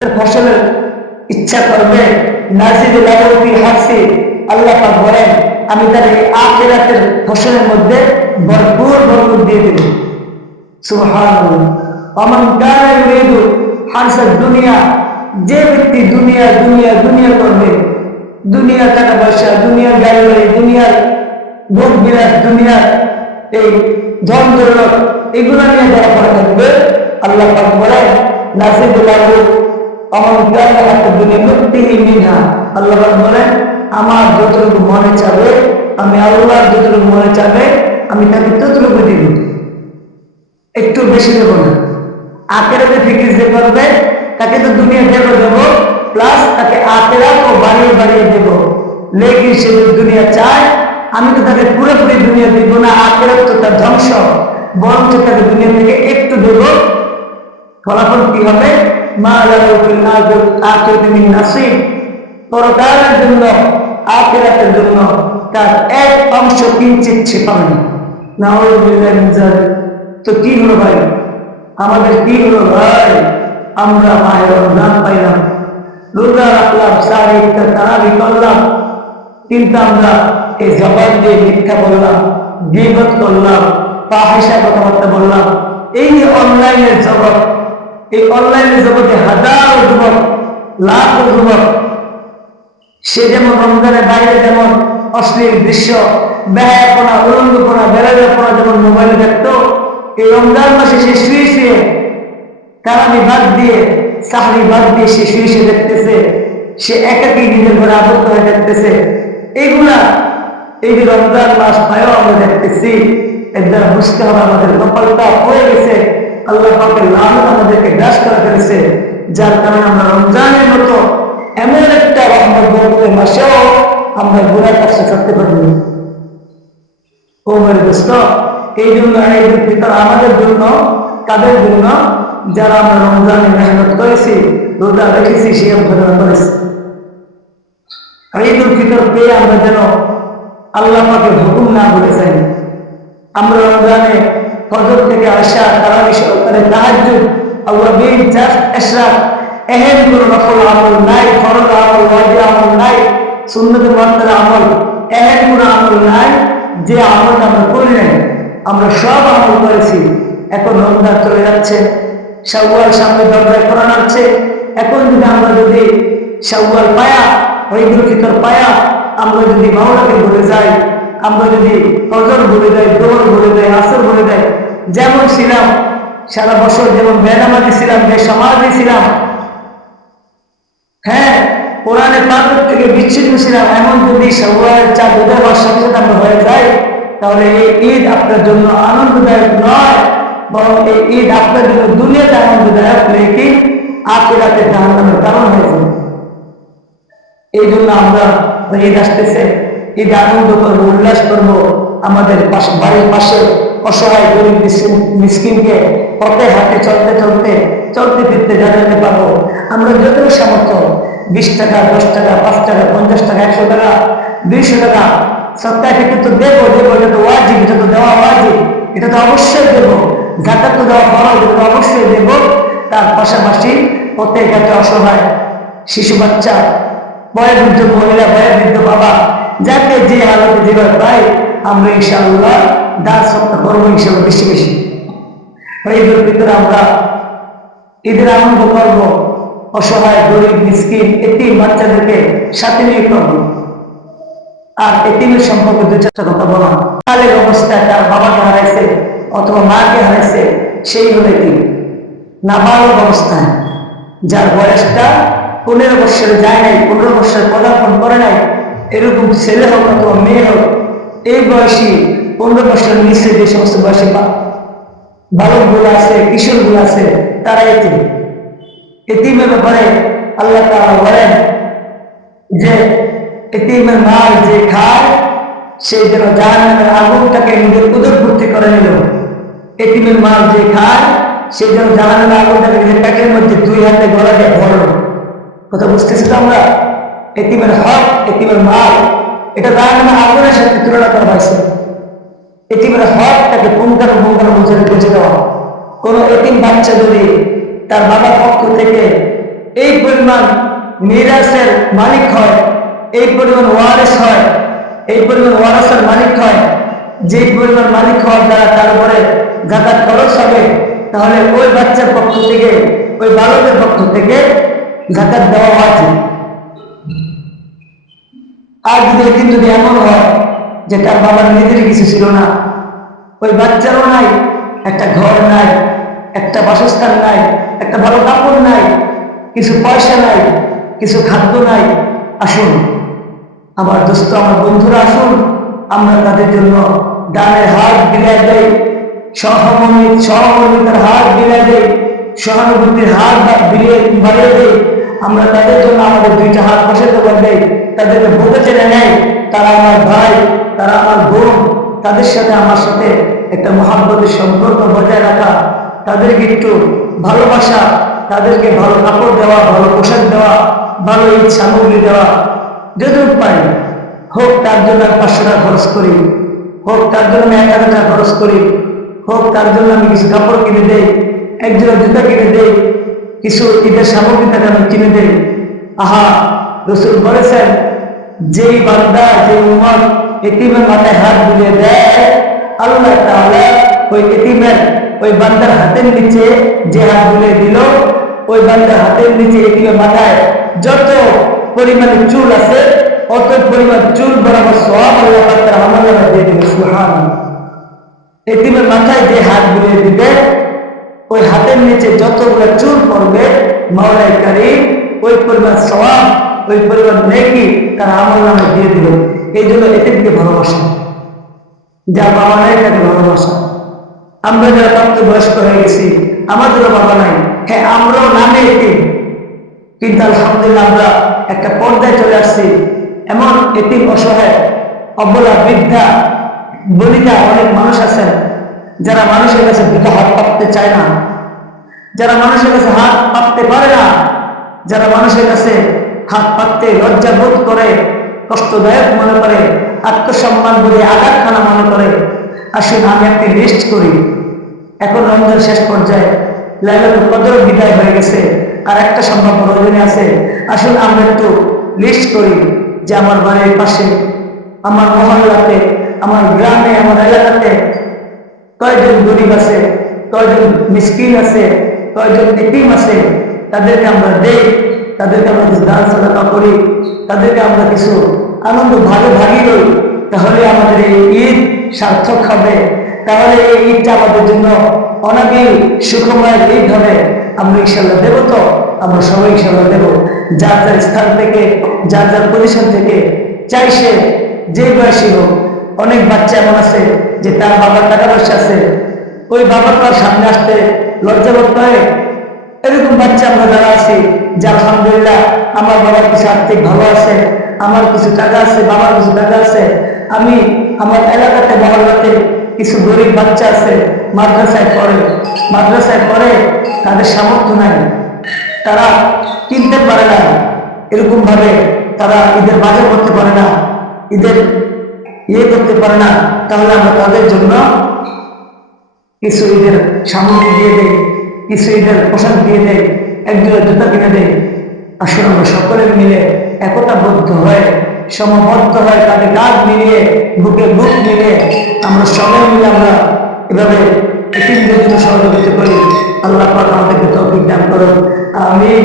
ফসলের ইচ্ছা করবে নাজিদ লাহু ফি হারসি, আল্লাহ পাক বলেন আমি তার এই আখিরাতের ফসলের মধ্যে ভরপুর বরকত দিয়ে দেব। সুবহানাল্লাহ। ওমান কানা ইউরিদু হারসাদ দুনিয়া, যে ব্যক্তি দুনিয়া দুনিয়া দুনিয়া করবে, দুনিয়া টাকা পয়সা, দুনিয়ার গাড়ি বাড়ি, দুনিয়ার ভোগ বিলাস, দুনিয়ার এই ধন দৌলত, এগুলো নিয়ে যারা পড়ে থাকবে, আল্লাহ পাক বলেন নাজিদ লাহু আল্লাহ বলেন আমার যতটুকু মনে চাবে, আমি আল্লাহ যতটুকু মনে চাবে আমি তাকে ততটুকু দিব, একটু বেশি দেবো না। আখেরাতে ফিকির যে করবে তাকে তো দুনিয়া দেব প্লাস তাকে আখেরাত ও বাড়িয়ে বাড়িয়ে দেব। লেকিন সে যদি দুনিয়া চায়, আমি তো তাকে পুরোপুরি দুনিয়া দিব না, আখেরাত তো তার ধ্বংস, বরঞ্চ তাকে দুনিয়া থেকে একটু দেব। ফলাফল কি হবে? পরকালের জন্য, আখিরাতের জন্য তার এক অংশ কিঞ্চিত সে পাবে না। তো কি হলো ভাই, আমাদের কি হলো ভাই? আমরা মাহে রমজান পাইলাম, রোজা রাখলাম, সাড়ে একটা তারাবি করলাম, কিন্তু আমরা এই জবান দিয়ে মিথ্যা বললাম, গীবত করলাম, ফাহিশা কথাবার্তা বললাম। এই যে অনলাইনের জগৎ, এই অনলাইনের জগতে হাজারো যুবক, লাখো যুবক, সে যেমন রমজানের বাইরে যেমন অশ্লীল দৃশ্য, বেহায়াপনা, উলঙ্গপনা, বেড়াপনা যেমন মোবাইলে দেখত, এই রমজান মাসে সে শুয়ে শুয়ে তারাবি বাদ দিয়ে, সাহরি বাদ দিয়ে সে শুয়ে শুয়ে দেখতেছে, সে একাকি নিজের ঘরে আবদ্ধ হয়ে দেখতেছে। এইগুলা এই যে রমজান মাস পায়ও আমরা দেখতেছি, এর দ্বারা বুঝতে হবে আমাদের কপালটা হয়ে গেছে, আল্লাহ পাকের লানত আমাদেরকে গ্রাস করে ফেলেছে, যার কারণে আমরা রমজানের মতো এমন একটা রহমত বরকতের মাসেও আমরা গুনাহ কাজ করতে পারি। ও মেরে দোস্ত, এই জন্য ঈদুল ফিতর আমাদের জন্য, তাদের জন্য যারা আমরা রমজানে মেহনত করেছি, রোজা রেখেছি, সিয়াম সাধনা করেছি। ঈদুল ফিতর পেয়ে আমরা যেন আল্লাহ পাকের হুকুম না ভুলে যাই। আমরা রমজানে ফজর থেকে আসা, তারাবি সহকারে তাহাজ্জুদ, আওয়াবিন, ইশরাক, এহেন কোন নফল আমল নাই, ফরজ আমল, ওয়াজিব আমল নাই, সুন্নত মুআক্কাদা আমল, এহেন কোন আমল নাই যে আমলটা আমরা করি নাই। আমরা সব আমল করেছি। এখন রমজান চলে যাচ্ছে, শাওয়াল সামনে দরজায় কোরআন আছে। এখন যদি আমরা শাওয়াল পায়া, ঈদুল ফিতর পায়া আমরা যদি মাওলাকে ভুলে যাই, আমরা যদি ফজর ভুলে যাই, যোহর ভুলে যাই, আসর ভুলে যাই, যেমন ছিলাম সারা বছর, যেমন বেনামাজি ছিলাম, বেসমাজি ছিলাম, হ্যাঁ কোরআনের পাথর থেকে বিচ্ছিন্ন ছিলাম, এমন যদি শাওয়ালের চাঁদ উদয় হওয়ার সাথে সাথে আমরা হয়ে যাই, তাহলে এই ঈদ আপনার জন্য আনন্দদায়ক নয়, বরং এই ঈদ আপনার জন্য দুনিয়াতে আনন্দদায়ক, লেকিন আখিরাতে জাহান্নামের কারণ হয়ে যাবে। এই জন্য আমরা ঈদ আসতেছে, ঈদ আনন্দ করবো, উল্লাস করবো। আমাদের বাড়ির পাশে অসহায় গরিব মিসকিনকে পথে হাতে চলতে চলতে, চলতে ফিরতে জানাতে পারবো। আমরা যত সামর্থ্য, 20 টাকা, 10 টাকা, 5 টাকা, 50 টাকা, 100 টাকা, 200 টাকা, সপ্তাহে থেকে তো দেবো, এটা তো ওয়াজিব, এটা তো দেওয়া ওয়াজিব, এটা তো অবশ্যই দেবো। যাকাত তো দেওয়া ফরজ, এটা তো অবশ্যই দেবো। তার পাশাপাশি পথে ঘাটে অসহায় শিশু বাচ্চা, বয়োবৃদ্ধ মহিলা, বয়োবৃদ্ধ বাবা, যাকে যে হালতে যেভাবে পাই, আমরা ইনশাআল্লাহ দান সত্তা করবো ইনশাআল্লাহ বেশি বেশি। ঈদের ভিতরে আমরা ঈদের আনন্দ করবো, অসহায় গরিব মিসকিন এতিম বাচ্চাদেরকে সাথে নিয়ে করবো। আর এতিমের সম্পর্কে 2-4টা কথা বলা, কালের অবস্থায় তার বাবাকে হারাইছে অথবা মাকে হারাইছে, সেই হলো এতিম। নাবালক অবস্থায়, যার বয়সটা 15 বছরে যায় নাই, 15 বছর পদার্পণ করে নাই, এরকম ছেলে হোক অথবা মেয়ে হোক, এই বয়সী 15 বছরের নিচে যে সমস্ত বয়সী বালকগুলো আছে, কিশোরগুলো আছে, তারা এতিম। এতিমের ব্যাপারে আল্লাহ তাআলা বলেন যে এতিমের মাল যে খায়, সে যেন জাহান্নামের আগুনটাকে নিজের উদরপূর্তি করে নিল। এতিমের মাল যে খায়, সে যেন জাহান্নামের আগুনটাকে নিজের পেটের মধ্যে 2 হাতে গলা দিয়ে ভরল। কথা বুঝতেছি তো আমরা? এতিমের হক, এতিমের মাল, এটা জাহান্নামের আগুনের সাথে তুলনা করা হয়েছে। এতিমের হকটাকে পুঙ্খানুপুঙ্খানু বুঝে দেওয়া। কোন এতিম বাচ্চা যদি তার বাবার পক্ষ থেকে এই পরিমাণ মিরাসের মালিক হয়, এই পরিমাণ ওয়ারিস হয়, এই পরিমাণ ওয়ারাসের মালিক হয়, যে পরিমাণ মালিক হওয়ার দ্বারা তারপরে যাকাত খরচ হবে, তাহলে ওই বাচ্চার পক্ষ থেকে, ওই বালকের পক্ষ থেকে যাকাত দেওয়া আছে। আর যদি এমন হয় যে তার বাবার নিজের কিছু ছিল না, ওই বাচ্চারও নাই, একটা ঘর নাই, একটা বাসস্থান নাই, একটা ভালো কাপড় নাই, কিছু পয়সা নাই, কিছু খাদ্য নাই, আসুন আমার দোস্ত, আমার বন্ধুরা, আসুন আমরা তাদের জন্য দানের হাত বিলিয়ে দেই, সহমর্মিতার হাত বিলিয়ে দেই, সহানুভূতির হাত বাড়িয়ে দেই। আমরা তাদের জন্য আমাদের দুইটা হাত বসাতে পারবে, তাদেরকে বলতে চেনে নেয় তারা আমার ভাই, তারা আমার বোন, তাদের সাথে আমার সাথে একটা মহাব্বতের সম্পর্ক বজায় রাখা, তাদেরকে একটু ভালোবাসা, তাদেরকে ভালো কাপড় দেওয়া, ভালো পোশাক দেওয়া, ভালো ঈদ সামগ্রী দেওয়া, যতটুকু পারি হোক তার জন্য 500 টাকা খরচ করি, হোক তার জন্য আমি 1000 টাকা খরচ করি, হোক তার জন্য আমি কিছু কাপড় কিনে দেই, একজোড়া জুতা কিনে দেই, কিছু ঈদের সামগ্রী তাকে আমি কিনে দেই। আহা, রাসূল বলেছেন, যেই বান্দা, যে উম্মত এতিমের মাথায় হাত বুলিয়ে দেয়, আল্লাহ তাআলা ওই এতিমের, ওই বান্দার হাতের নিচে যে হাত বুলিয়ে দিল, ওই বান্দার হাতের নিচে এতিমের মাথায় যত পরিমাণে চুল আছে, অত পরিমাণ চুল বরাবর সওয়াব আল্লাহ পাক তার আমলনামায় দিয়ে দিবে। সুবহানাল্লাহ। এতিমের মাথায় যে হাত বুলিয়ে দিবে, ওই হাতের নিচে যতগুলো চুল পড়বে, মাওলাই কারীম ওই পরিমাণ সওয়াব, ওই পরিমাণ নেকি তার আমলনামায় দিয়ে দিল। এই জন্য এতিমকে ভালোবাসা, যার বাবা নাই তাকে ভালোবাসা। আমরা যারা প্রাপ্তবয়স্ক হয়ে গেছি, আমাদেরও বাবা নাই, হ্যাঁ আমরাও নামে এতিম, কিন্তু আলহামদুলিল্লাহ আমরা একটা পর্দায় চলে আসছি। এমন এতিম, অসহায়, অবলা, বৃদ্ধা, বনিতা অনেক মানুষ আছেন যারা মানুষের কাছে দুটো হাত পাততে চায় না, যারা মানুষের কাছে হাত পাততে পারে না, যারা মানুষের কাছে হাত পাততে লজ্জা বোধ করে, কষ্টদায়ক মনে করে, আত্মসম্মান বোধে আঘাতখানা মনে করে। আসুন আমি একটি লিস্ট করি, এখন রমজান শেষ পর্যায়ে, লাইলাতুল কদর বিদায় হয়ে গেছে, আর একটা সম্ভাব্য রজনী আছে। আসুন আমরা একটু লিস্ট করি যে আমার বাড়ির পাশে, আমার মহল্লাতে, আমার গ্রামে, আমার এলাকাতে কয়জন গরিব আছে, কয়জন মিসকিন আছে, কয়জন এতিম আছে, তাদেরকে আমরা দেই, তাদেরকে আমরা কিছু দান সাদাকা করি, তাদেরকে আমরা কিছু আনন্দ ভাগী হই, তাহলে আমাদের এই ঈদ সার্থক হবে। তাহলে এই ঈদটা আমাদের জন্য অনাবিল সুখময় ঈদ হবে। আমরা ইনশাল্লাহ দেবো, তো আমরা সবাই ইনশাল্লাহ দেবো। যার যার স্থান থেকে, যার যার পজিশন থেকে, চাই সে যে বয়সী হোক। অনেক বাচ্চা এমন আছে যে তার বাবার টাকা পয়সা আছে, ওই বাবার তার সামনে আসতে লজ্জা করতে হয়। এরকম বাচ্চা আমরা যারা আছি, যে আলহামদুলিল্লাহ আমার বাবার কিছু আর্থিক ভালো আছে, আমার কিছু টাকা আছে, বাবার কিছু টাকা আছে, আমি আমার এলাকাতে, মহল্লাতে কিছু গরিব বাচ্চা আছে, মাদ্রাসায় পড়ে, তাদের সামর্থ্য নাই, তারা কিনতে পারে না, এরকম ভাবে তারা ঈদের বাজার করতে পারে না, ঈদের করতে পারে না। তাহলে আমরা তাদের জন্য কিছু ঈদের সামগ্রী দিয়ে দেয়, কিছু ঈদের পোশাক দিয়ে দেয়, একজোড়া জুতা কিনে দেয়। আসলে আমরা সকলে মিলে একতাবদ্ধ হয়ে, সমবদ্ধ হয়ে, তাদের কাঁধ মিলিয়ে, বুকে বুক মিলিয়ে আমরা সবাই মিলে আমরা এভাবে এতিমদের জন্য সহযোগিতা করি। আল্লাহ পাক আমাদেরকে তৌফিক দান করুন। আমিন।